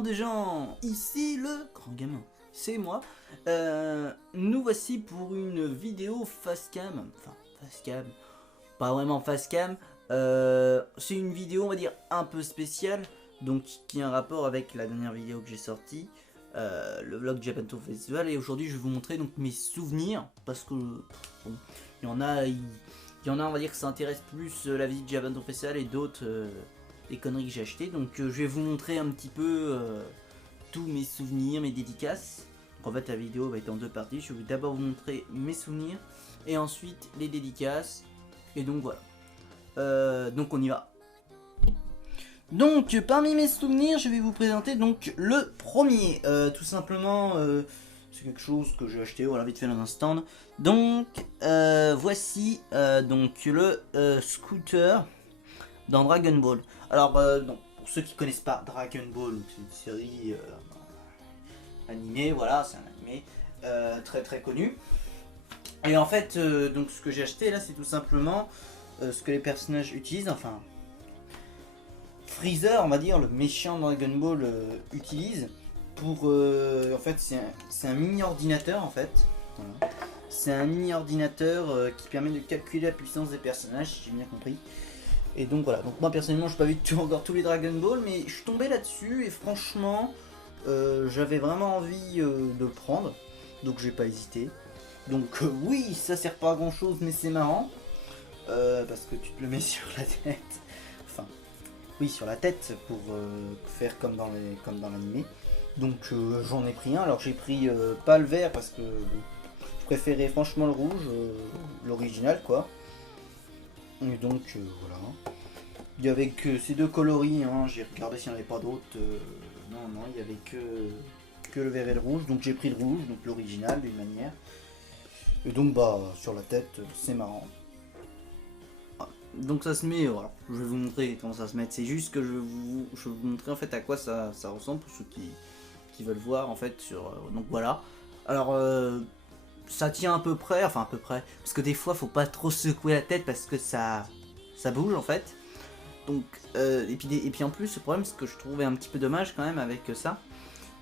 bande de gens, ici le grand gamin, c'est moi. Nous voici pour une vidéo facecam, enfin facecam, pas vraiment facecam. C'est une vidéo on va dire un peu spéciale, donc qui a un rapport avec la dernière vidéo que j'ai sortie, le vlog Japan Tour Festival. Et aujourd'hui je vais vous montrer donc mes souvenirs, parce que bon, il y en a on va dire que ça intéresse plus la visite Japan Tour Festival et d'autres des conneries que j'ai achetées. Donc je vais vous montrer un petit peu tous mes souvenirs, mes dédicaces. Donc en fait la vidéo va être en deux parties. Je vais d'abord vous montrer mes souvenirs et ensuite les dédicaces. Et donc voilà. Donc on y va. Donc parmi mes souvenirs je vais vous présenter donc le premier. Tout simplement c'est quelque chose que j'ai acheté voilà vite fait dans un stand. Donc voici donc le scooter dans Dragon Ball. Alors donc, pour ceux qui connaissent pas Dragon Ball, c'est une série animée, voilà, c'est un animé très très connu. Et en fait donc ce que j'ai acheté là c'est tout simplement ce que les personnages utilisent, enfin Freezer on va dire, le méchant Dragon Ball utilise pour en fait c'est un mini ordinateur en fait. Voilà. C'est un mini ordinateur qui permet de calculer la puissance des personnages, si j'ai bien compris. Et donc voilà, donc moi personnellement je n'ai pas vu encore tous les Dragon Ball, mais je suis tombé là-dessus et franchement j'avais vraiment envie de le prendre, donc j'ai pas hésité. Donc oui, ça sert pas à grand chose mais c'est marrant, parce que tu te le mets sur la tête, enfin oui sur la tête pour faire comme dans l'animé. Donc j'en ai pris un, alors j'ai pris pas le vert parce que je préférais franchement le rouge, l'original quoi. Et donc voilà. Il y avait que ces deux coloris, hein. J'ai regardé s'il n'y en avait pas d'autres. Non, il y avait que le vert et le rouge. Donc j'ai pris le rouge, donc l'original d'une manière. Et donc bah sur la tête, c'est marrant. Donc ça se met, voilà. Je vais vous montrer comment ça se met. C'est juste que je vais vous montrer en fait à quoi ça ressemble pour ceux qui veulent voir en fait sur. Donc voilà. Alors ça tient à peu près, enfin à peu près, parce que des fois faut pas trop secouer la tête parce que ça bouge en fait. Donc et puis en plus le problème c'est que je trouvais un petit peu dommage quand même avec ça.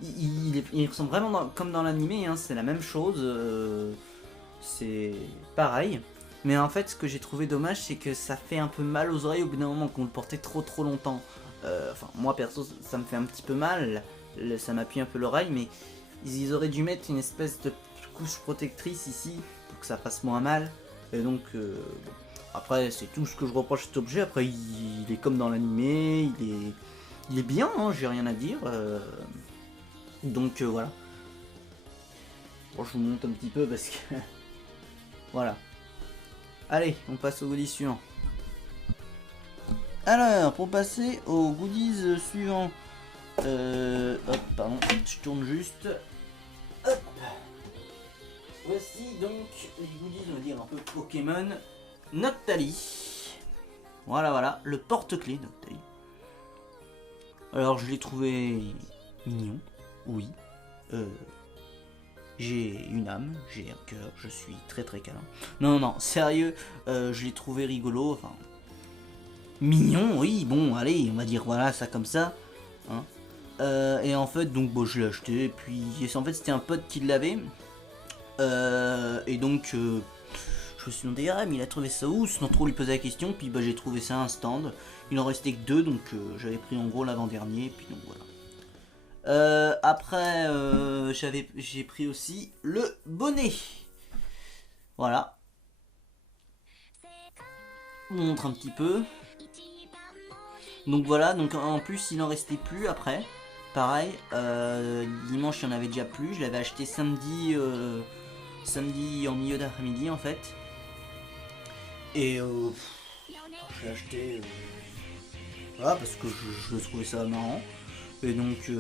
Il ressemble vraiment comme dans l'animé, hein, c'est la même chose, c'est pareil. Mais en fait ce que j'ai trouvé dommage c'est que ça fait un peu mal aux oreilles au bout d'un moment qu'on le portait trop longtemps. Enfin moi perso ça me fait un petit peu mal, ça m'appuie un peu l'oreille, mais ils auraient dû mettre une espèce de couche protectrice ici pour que ça fasse moins mal. Et donc après c'est tout ce que je reproche à cet objet. Après il est comme dans l'animé, il est bien, hein, j'ai rien à dire. Donc voilà. Bon, je vous montre un petit peu parce que voilà. Allez, on passe au goodies suivant. Alors pour passer aux goodies suivants, hop pardon, je tourne juste. Hop. Voici donc les goodies, on va dire un peu Pokémon Noctali. Voilà, le porte-clés Noctali. Alors je l'ai trouvé mignon, oui. J'ai une âme, j'ai un cœur, je suis très câlin. Non, sérieux, je l'ai trouvé rigolo, enfin mignon, oui, bon, allez, on va dire voilà ça comme ça. Hein. Et en fait, donc bon, je l'ai acheté, et puis en fait c'était un pote qui l'avait. Et donc je me suis demandé mais il a trouvé ça où, sans trop lui poser la question. Puis bah j'ai trouvé ça à un stand, il en restait que deux, donc j'avais pris en gros l'avant-dernier, puis donc voilà. Après j'ai pris aussi le bonnet, voilà, je vous montre un petit peu. Donc voilà, donc en plus il en restait plus après, pareil, dimanche il n'y en avait déjà plus, je l'avais acheté samedi en milieu d'après-midi en fait. Et je l'ai acheté voilà, parce que je trouvais ça marrant. Et donc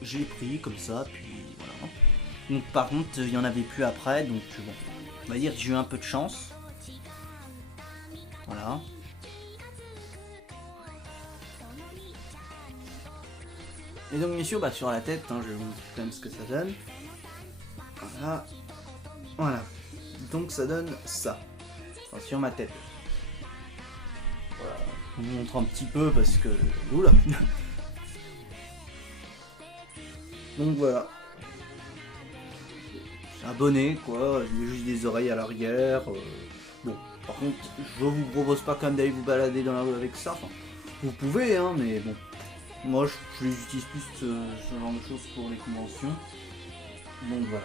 j'ai pris comme ça, puis voilà. Donc par contre il n'y en avait plus après, donc bon, on va dire que j'ai eu un peu de chance. Voilà. Et donc bien sûr bah, sur la tête, hein, je vais vous montrer quand même ce que ça donne. Voilà. Donc ça donne ça. Enfin, sur ma tête. Voilà. Je vous montre un petit peu parce que. Oula. Donc voilà. C'est un bonnet quoi, il y a juste des oreilles à l'arrière. Bon, par contre, je vous propose pas quand même d'aller vous balader dans la rue avec ça. Enfin, vous pouvez, hein, mais bon. Moi, je les utilise plus ce genre de choses pour les conventions. Donc voilà.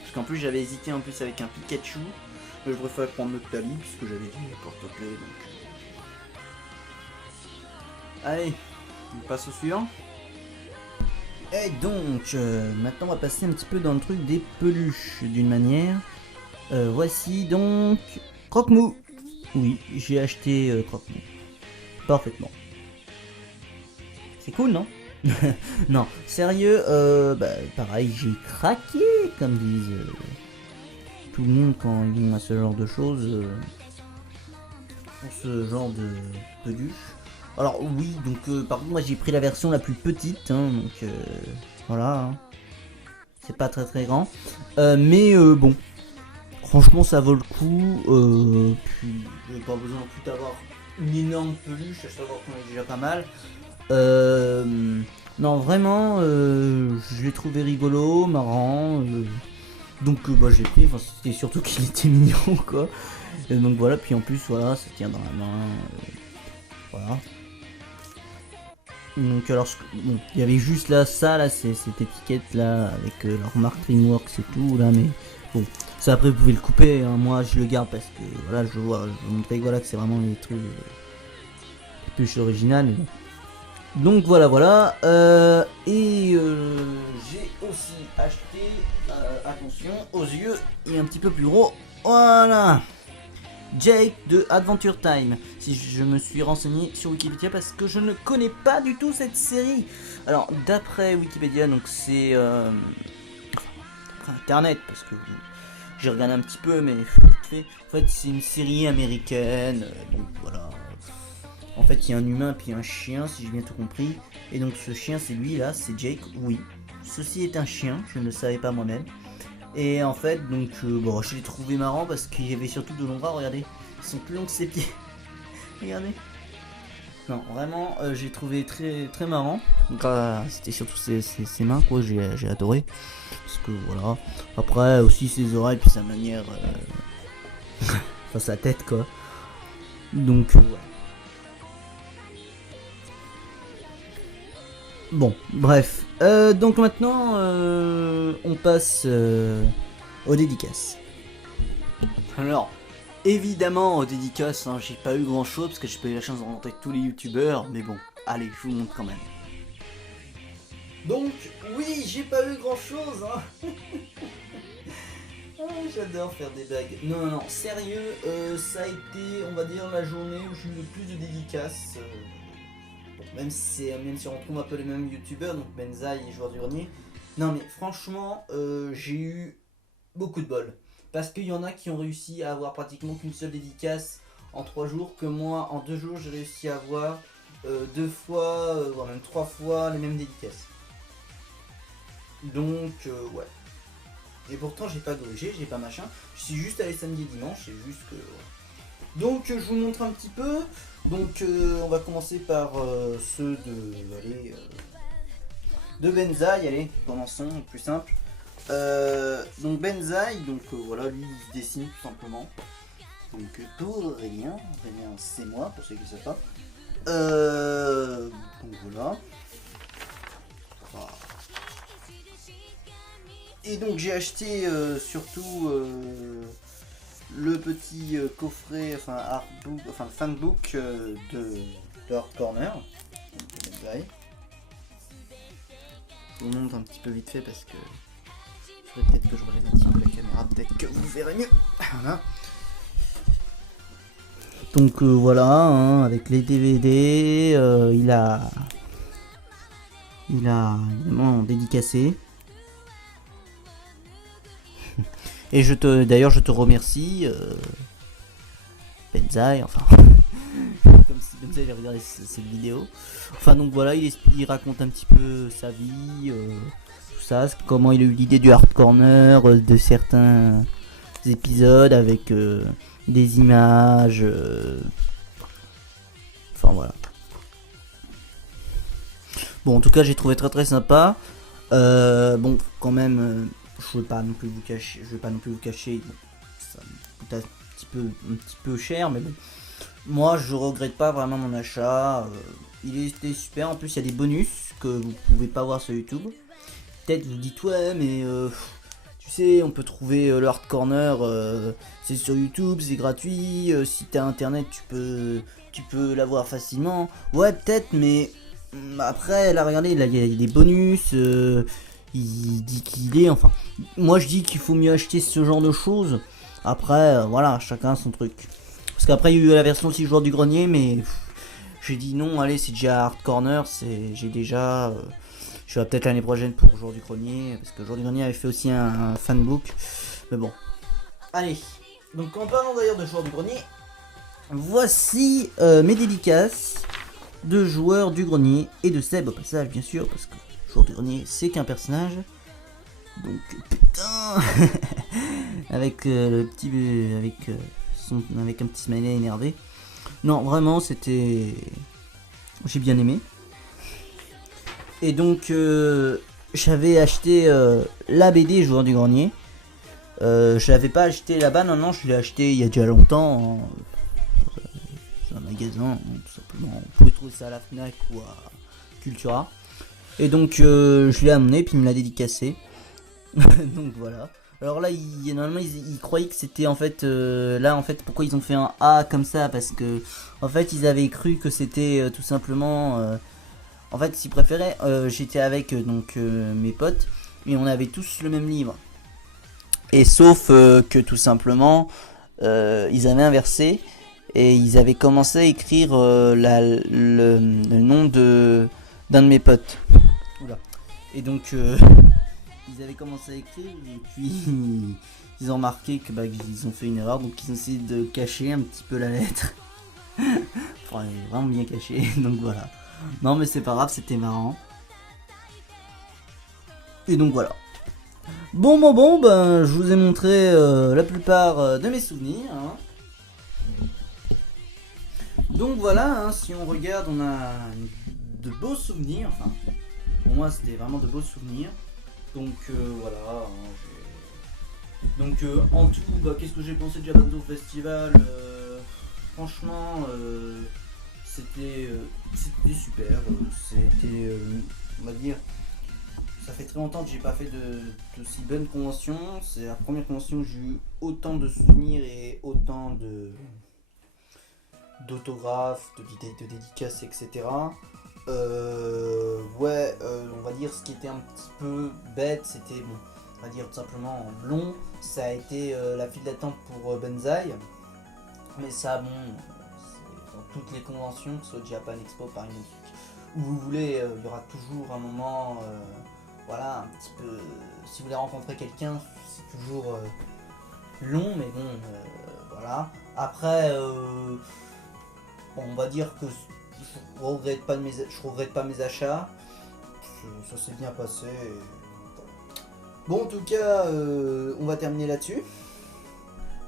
Parce qu'en plus, j'avais hésité en plus avec un Pikachu. Mais je préfère prendre notre Tali puisque j'avais dit les porte-clés. Donc... Allez, on passe au suivant. Et donc, maintenant on va passer un petit peu dans le truc des peluches d'une manière. Voici donc Croque-Mou. Oui, j'ai acheté Croque-Mou. Parfaitement. C'est cool, non? Non, sérieux, pareil, j'ai craqué, comme disent tout le monde quand ils vont à ce genre de choses. Pour ce genre de peluche. Alors oui, donc par contre moi j'ai pris la version la plus petite, hein, donc voilà. Hein. C'est pas très très grand. Mais bon, franchement ça vaut le coup. Puis j'ai pas besoin non plus d'avoir une énorme peluche, à savoir qu'on est déjà pas mal. Non vraiment, je l'ai trouvé rigolo, marrant. Donc j'ai pris, enfin, c'était surtout qu'il était mignon quoi. Et donc voilà, puis en plus voilà, ça tient dans la main. Voilà. Donc alors, bon, il y avait juste là, ça là, cette étiquette là, avec leur marque Dreamworks et tout là, mais bon, ça après vous pouvez le couper, hein. Moi je le garde parce que voilà, je veux montrer voilà, que c'est vraiment les trucs, les peluches originales. Bon. Donc voilà, et j'ai aussi acheté, attention aux yeux, il est un petit peu plus gros, voilà, Jake de Adventure Time. Si je me suis renseigné sur Wikipédia parce que je ne connais pas du tout cette série. Alors d'après Wikipédia, donc c'est d'après internet parce que j'ai regardé un petit peu, mais en fait c'est une série américaine. Donc voilà. En fait il y a un humain puis un chien si j'ai bien tout compris. Et donc ce chien c'est lui là, c'est Jake. Oui, ceci est un chien. Je ne le savais pas moi-même. Et en fait, donc, bon, je l'ai trouvé marrant parce qu'il y avait surtout de longs bras, regardez, ils sont plus longs que ses pieds. Regardez. Non, vraiment, j'ai trouvé très très marrant. Donc, c'était surtout ses mains, quoi, j'ai adoré. Parce que voilà. Après, aussi ses oreilles, puis sa manière. Enfin, sa tête, quoi. Donc, ouais. Bon, bref. Donc maintenant, on passe aux dédicaces. Alors, évidemment, aux dédicaces, hein, j'ai pas eu grand chose parce que j'ai pas eu la chance de rencontrer tous les youtubeurs, mais bon, allez, je vous montre quand même. Donc, oui, j'ai pas eu grand chose, hein. J'adore faire des blagues. Non, sérieux, ça a été, on va dire, la journée où j'ai eu le plus de dédicaces. Bon, même si on retrouve un peu les mêmes youtubeurs, donc Benzaï et Joueur du Grenier. Non mais franchement, j'ai eu beaucoup de bol. Parce qu'il y en a qui ont réussi à avoir pratiquement qu'une seule dédicace en 3 jours, que moi en 2 jours j'ai réussi à avoir 2 fois, voire même 3 fois les mêmes dédicaces. Donc ouais. Et pourtant j'ai pas grugé, j'ai pas machin. Je suis juste allé samedi et dimanche, c'est juste que... Ouais. Donc je vous montre un petit peu. Donc on va commencer par ceux de Benzaï, allez, commençons, plus simple. Donc Benzaï, donc voilà, lui il se dessine tout simplement. Donc pour rien c'est moi, pour ceux qui ne savent pas. Donc voilà. Et donc j'ai acheté surtout le petit coffret, enfin artbook, enfin fanbook de Hard Corner. Donc, je vous montre un petit peu vite fait parce que peut-être que je relève un petit peu la caméra, peut-être que vous verrez mieux. Voilà. Donc voilà, hein, avec les DVD, il a évidemment dédicacé. Et d'ailleurs je te remercie, Benzaï, enfin, comme si Benzaï avait regardé cette vidéo. Enfin donc voilà, il raconte un petit peu sa vie, tout ça, comment il a eu l'idée du Hard Corner, de certains épisodes avec des images, enfin voilà. Bon en tout cas j'ai trouvé très très sympa. Bon, quand même, je vais pas non plus vous cacher, bon, ça me coûte un petit peu cher, mais bon, moi je regrette pas vraiment mon achat. Il était super, en plus il y a des bonus que vous pouvez pas voir sur YouTube. Peut-être vous dites ouais, mais tu sais, on peut trouver le Hard Corner, c'est sur YouTube, c'est gratuit, si t'as internet tu peux l'avoir facilement. Ouais, peut-être, mais après là regardez, là il y a des bonus, il dit qu'il est, enfin moi je dis qu'il faut mieux acheter ce genre de choses. Après voilà, chacun son truc, parce qu'après il y a eu la version 6 joueurs du grenier, mais j'ai dit non, allez, c'est déjà Hard Corner, j'ai déjà je vais peut-être l'année prochaine pour Jour du Grenier, parce que Jour du Grenier avait fait aussi un fanbook, mais bon. Allez, donc en parlant d'ailleurs de Jour du Grenier, voici mes dédicaces de joueurs du grenier et de Seb au passage, bien sûr, parce que Jour du Grenier c'est qu'un personnage. Donc putain avec le petit avec un petit smiley énervé. Non, vraiment c'était, j'ai bien aimé. Et donc j'avais acheté la BD Joueur du Grenier. Je l'avais pas acheté là-bas, non, je l'ai acheté il y a déjà longtemps dans un magasin, tout simplement. Vous pouvez trouver ça à la Fnac ou à Cultura. Et donc je l'ai amené, puis il me l'a dédicacé. Donc voilà. Alors là, normalement ils croyaient que c'était en fait là en fait pourquoi ils ont fait un A comme ça, parce que en fait ils avaient cru que c'était tout simplement en fait s'ils préféraient, j'étais avec donc mes potes et on avait tous le même livre, et sauf que tout simplement ils avaient inversé et ils avaient commencé à écrire le nom d'un de mes potes. Oula. Et donc ils avaient commencé à écrire et puis ils ont remarqué que qu'ils ont fait une erreur, donc ils ont essayé de cacher un petit peu la lettre. Enfin, elle est vraiment bien cachée, donc voilà. Non mais c'est pas grave, c'était marrant. Et donc voilà. Bon, ben je vous ai montré la plupart de mes souvenirs. Hein. Donc voilà, hein, si on regarde, on a de beaux souvenirs. Enfin, pour moi c'était vraiment de beaux souvenirs. Donc voilà. Hein, donc en tout, qu'est-ce que j'ai pensé de Japanto Festival? Franchement, c'était super. C'était, on va dire, ça fait très longtemps que j'ai pas fait de si bonnes conventions. C'est la première convention où j'ai eu autant de souvenirs et autant d'autographes, de dédicaces, etc. Ouais, on va dire ce qui était un petit peu bête, c'était, bon, on va dire tout simplement long, ça a été la file d'attente pour Banzai. Mais ça, bon, c'est dans toutes les conventions, que ce soit Japan Expo, Paris Music, où vous voulez, il y aura toujours un moment, voilà, un petit peu, si vous voulez rencontrer quelqu'un, c'est toujours long, mais bon, voilà. Après, bon, on va dire que je regrette pas mes achats, ça s'est bien passé. Bon, en tout cas, on va terminer là-dessus.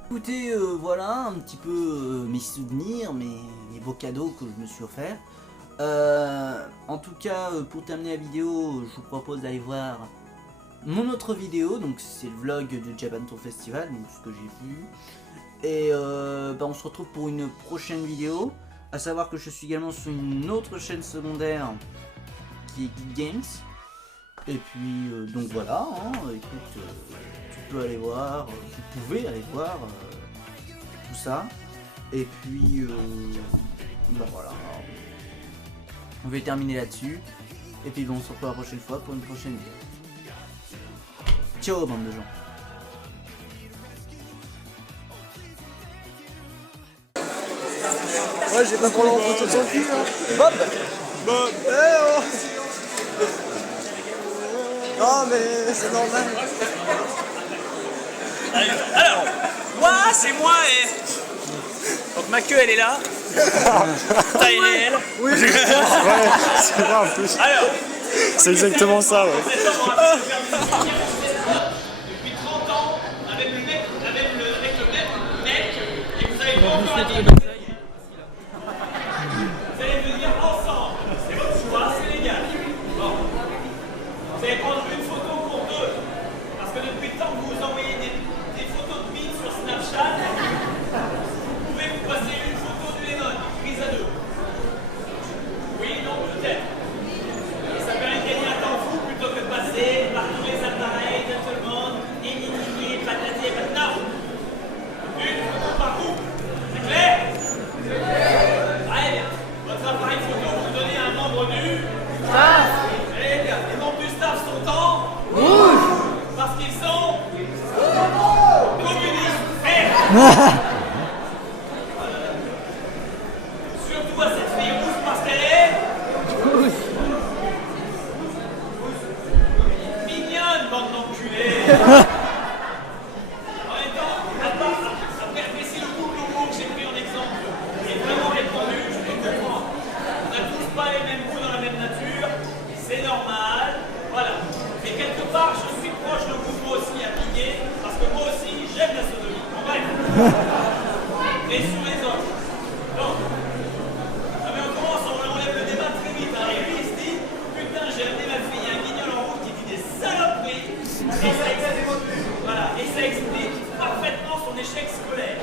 Écoutez, voilà un petit peu mes souvenirs, mes beaux cadeaux que je me suis offert. En tout cas, pour terminer la vidéo, je vous propose d'aller voir mon autre vidéo. Donc c'est le vlog de Japan Tour Festival, donc ce que j'ai vu. Et on se retrouve pour une prochaine vidéo. À savoir que je suis également sur une autre chaîne secondaire qui est Geek Games. Et puis donc voilà, hein, écoute, tu peux aller voir, vous pouvez aller voir tout ça. Et puis voilà, on va terminer là-dessus. Et puis on se retrouve la prochaine fois pour une prochaine vidéo. Ciao bande de gens. Ouais, j'ai pas pour l'entretien de son cul, hein. Bob Bob oh. Non mais c'est normal. Alors, moi c'est moi et... Donc ma queue elle est là. Ta elle est elle. Oui, ouais, c'est vrai en plus. Alors, c'est exactement ça, ouais. Depuis 30 ans, avec le même mec, et vous allez pas encore la dire. Vous allez venir ensemble. C'est votre choix, c'est légal. Bon. Vous allez prendre une Et sur les autres. Donc, ah mais on commence, on enlève le débat très vite. Hein. Et lui, il se dit, putain, j'ai amené ma fille à un guignol en route qui dit des saloperies. Et ça explique parfaitement son échec scolaire.